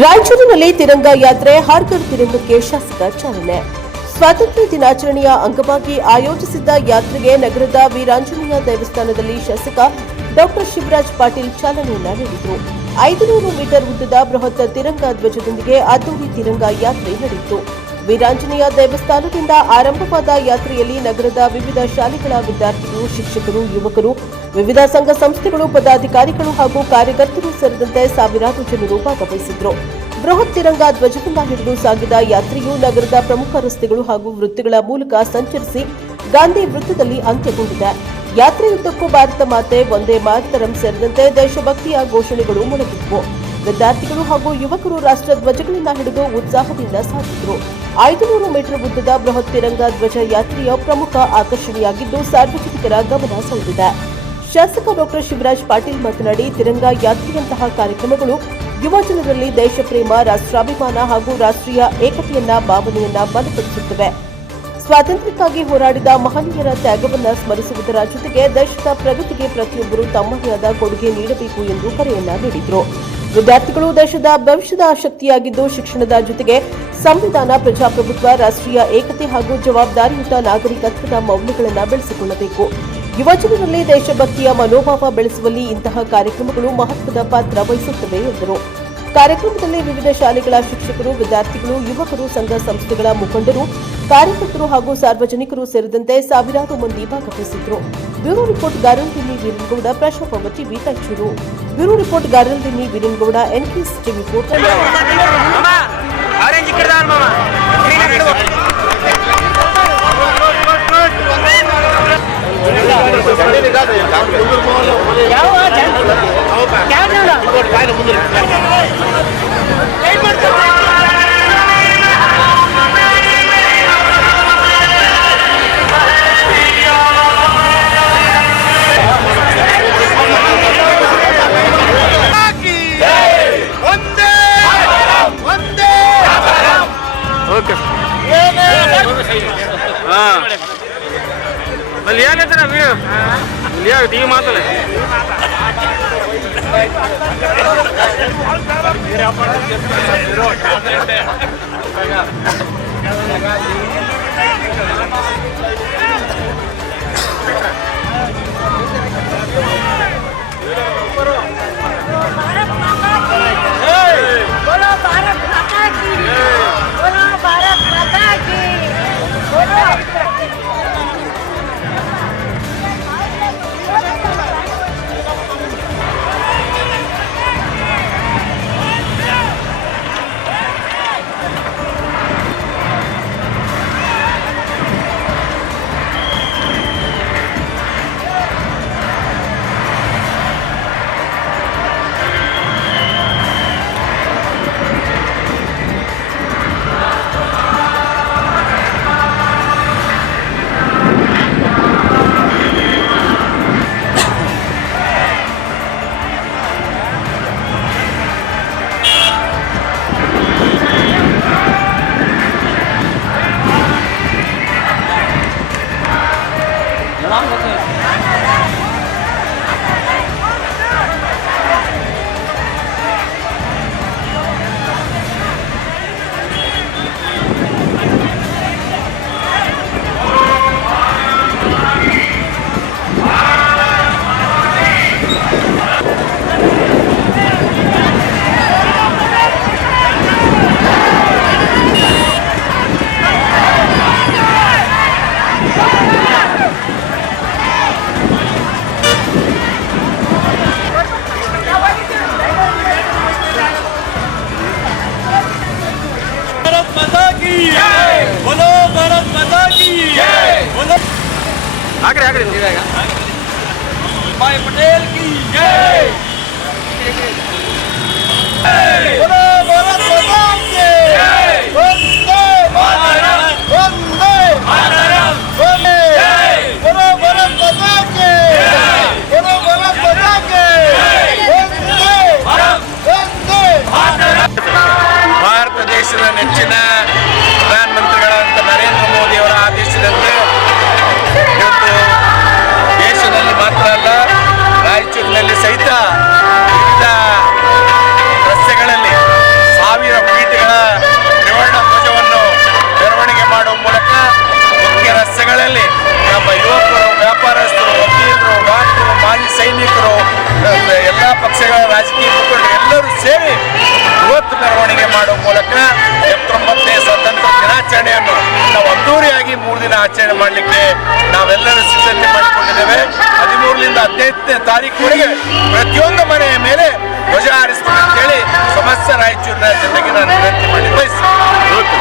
ರಾಯಚೂರಿನಲ್ಲಿ ತಿರಂಗ ಯಾತ್ರೆ ಹರ್ ಘರ್ ತಿರಂಗಕ್ಕೆ ಶಾಸಕ ಚಾಲನೆ. ಸ್ವಾತಂತ್ರ್ಯ ದಿನಾಚರಣೆಯ ಅಂಗವಾಗಿ ಆಯೋಜಿಸಿದ್ದ ಯಾತ್ರೆಗೆ ನಗರದ ವೀರಾಂಜನೇಯ ದೇವಸ್ಥಾನದಲ್ಲಿ ಶಾಸಕ ಡಾ ಶಿವರಾಜ್ ಪಾಟೀಲ್ ಚಾಲನೆಯನ್ನ ನೀಡಿದರು. 500 ಮೀಟರ್ ಉದ್ದದ ಬೃಹತ್ ತಿರಂಗ ಧ್ವಜದೊಂದಿಗೆ ಅದ್ದೂರಿ ತಿರಂಗ ಯಾತ್ರೆ ನಡೆಯಿತು. ವೀರಾಂಜನೇಯ ದೇವಸ್ಥಾನದಿಂದ ಆರಂಭವಾದ ಯಾತ್ರೆಯಲ್ಲಿ ನಗರದ ವಿವಿಧ ಶಾಲೆಗಳ ವಿದ್ಯಾರ್ಥಿಗಳು, ಶಿಕ್ಷಕರು, ಯುವಕರು, ವಿವಿಧ ಸಂಘ ಸಂಸ್ಥೆಗಳು, ಪದಾಧಿಕಾರಿಗಳು ಹಾಗೂ ಕಾರ್ಯಕರ್ತರು ಸೇರಿದಂತೆ ಸಾವಿರಾರು ಜನರು ಭಾಗವಹಿಸಿದ್ರು. ಬೃಹತ್ ತಿರಂಗ ಧ್ವಜದಿಂದ ಹಿಡಿದು ಸಾಗಿದ ಯಾತ್ರೆಯು ನಗರದ ಪ್ರಮುಖ ರಸ್ತೆಗಳು ಹಾಗೂ ವೃತ್ತಗಳ ಮೂಲಕ ಸಂಚರಿಸಿ ಗಾಂಧಿ ವೃತ್ತದಲ್ಲಿ ಅಂತ್ಯಗೊಂಡಿದೆ. ಯಾತ್ರೆಯುದ್ದಕ್ಕೂ ಭಾರತ ಮಾತೆ, ವಂದೇ ಮಾತರಂ ಸೇರಿದಂತೆ ದೇಶಭಕ್ತಿಯ ಘೋಷಣೆಗಳು ಮೊಳಗಿದ್ವು. ವಿದ್ಯಾರ್ಥಿಗಳು ಹಾಗೂ ಯುವಕರು ರಾಷ್ಟ್ರ ಧ್ವಜಗಳನ್ನು ಹಿಡಿದು ಉತ್ಸಾಹದಿಂದ ಸಾಗಿದ್ರು. 500 ಮೀಟರ್ ಉದ್ದದ ಬೃಹತ್ ತಿರಂಗ ಧ್ವಜ ಯಾತ್ರೆಯ ಪ್ರಮುಖ ಆಕರ್ಷಣೆಯಾಗಿದ್ದು ಸಾರ್ವಜನಿಕರ ಗಮನ ಸೆಳೆದಿದೆ. ಶಾಸಕ ಡಾ ಶಿವರಾಜ್ ಪಾಟೀಲ್ ಮಾತನಾಡಿ, ತಿರಂಗ ಯಾತ್ರೆಯಂತಹ ಕಾರ್ಯಕ್ರಮಗಳು ಯುವ ಜನರಲ್ಲಿ ದೇಶ ಪ್ರೇಮ, ರಾಷ್ಟ್ರಾಭಿಮಾನ ಹಾಗೂ ರಾಷ್ಟ್ರೀಯ ಏಕತೆಯನ್ನ ಭಾವನೆಯನ್ನ ಬಲಪಡಿಸುತ್ತವೆ. ಸ್ವಾತಂತ್ರ್ಯಕ್ಕಾಗಿ ಹೋರಾಡಿದ ಮಹನೀಯರ ತ್ಯಾಗವನ್ನು ಸ್ಮರಿಸುವುದರ ಜೊತೆಗೆ ದೇಶದ ಪ್ರಗತಿಗೆ ಪ್ರತಿಯೊಬ್ಬರು ತಮ್ಮದೇ ಆದ ಕೊಡುಗೆ ನೀಡಬೇಕು ಎಂದು ಕರೆಯನ್ನ ನೀಡಿದರು. ವಿದ್ಯಾರ್ಥಿಗಳು ದೇಶದ ಭವಿಷ್ಯದ ಶಕ್ತಿಯಾಗಿದ್ದು ಶಿಕ್ಷಣದ ಜೊತೆಗೆ ಸಂವಿಧಾನ, ಪ್ರಜಾಪ್ರಭುತ್ವ, ರಾಷ್ಟ್ರೀಯ ಏಕತೆ ಹಾಗೂ ಜವಾಬ್ದಾರಿಯುತ ನಾಗರಿಕತ್ವದ ಮೌಲ್ಯಗಳನ್ನು ಬೆಳೆಸಿಕೊಳ್ಳಬೇಕು. ಯುವಜನರಲ್ಲಿ ದೇಶಭಕ್ತಿಯ ಮನೋಭಾವ ಬೆಳೆಸುವಲ್ಲಿ ಇಂತಹ ಕಾರ್ಯಕ್ರಮಗಳು ಮಹತ್ವದ ಪಾತ್ರ ವಹಿಸುತ್ತವೆ ಎಂದರು. ಕಾರ್ಯಕ್ರಮದಲ್ಲಿ ವಿವಿಧ ಶಾಲೆಗಳ ಶಿಕ್ಷಕರು, ವಿದ್ಯಾರ್ಥಿಗಳು, ಯುವಕರು, ಸಂಘ ಸಂಸ್ಥೆಗಳ ಮುಖಂಡರು, ಕಾರ್ಯಕರ್ತರು ಹಾಗೂ ಸಾರ್ವಜನಿಕರು ಸೇರಿದಂತೆ ಸಾವಿರಾರು ಮಂದಿ ಭಾಗವಹಿಸಿದ್ರು. ಬ್ಯೂರೋ ರಿಪೋರ್ಟ್ ಗಾರಲ್ದಿನ್ನಿ ವೀರನಗೌಡ, ಪ್ರಶಾಪ TV Raichur. Bureau report Garaldinni Veeranagouda, NKS TV 4. लिया लेते ना वीडियो लिया टीवी मातले बोलो भारत माता की जय। बोलो आगे आगे भाई पटेल की जय। बोलो भारत माता की जय। वंदे मातरम, वंदे मातरम, वंदे जय। बोलो भारत माता की जय। बोलो भारत माता की जय। वंदे मातरम, वंदे मातरम। ಭಾರತ ದೇಶದ ನೆಚ್ಚಿನ ಪ್ರಧಾನಮಂತ್ರಿಗಳಾದಂಥ ನರೇಂದ್ರ ಮೋದಿ ಅವರ ಆದೇಶದಂತೆ ಇವತ್ತು ದೇಶದಲ್ಲಿ ಮಾತ್ರ ಅಲ್ಲ ರಾಯಚೂರಿನಲ್ಲಿ ಸಹಿತ ವಿವಿಧ ರಸ್ತೆಗಳಲ್ಲಿ ದಿನ ಆಚರಣೆ ಮಾಡಲಿಕ್ಕೆ ನಾವೆಲ್ಲರೂ ಸಿದ್ಧತೆ ಮಾಡಿಕೊಂಡಿದ್ದೇವೆ. 13ರಿಂದ 15ನೇ ತಾರೀಕುವರೆಗೆ ಪ್ರತಿಯೊಂದು ಮನೆಯ ಮೇಲೆ ಧ್ವಜ ಹಾರಿಸಬೇಕು ಅಂತೇಳಿ ಸಮಸ್ತ ರಾಯಚೂರಿನ ಜನತೆಗೆ ನಾನು ವಿನಂತಿ ಮಾಡಿ ಬಯಸ್ತೇನೆ.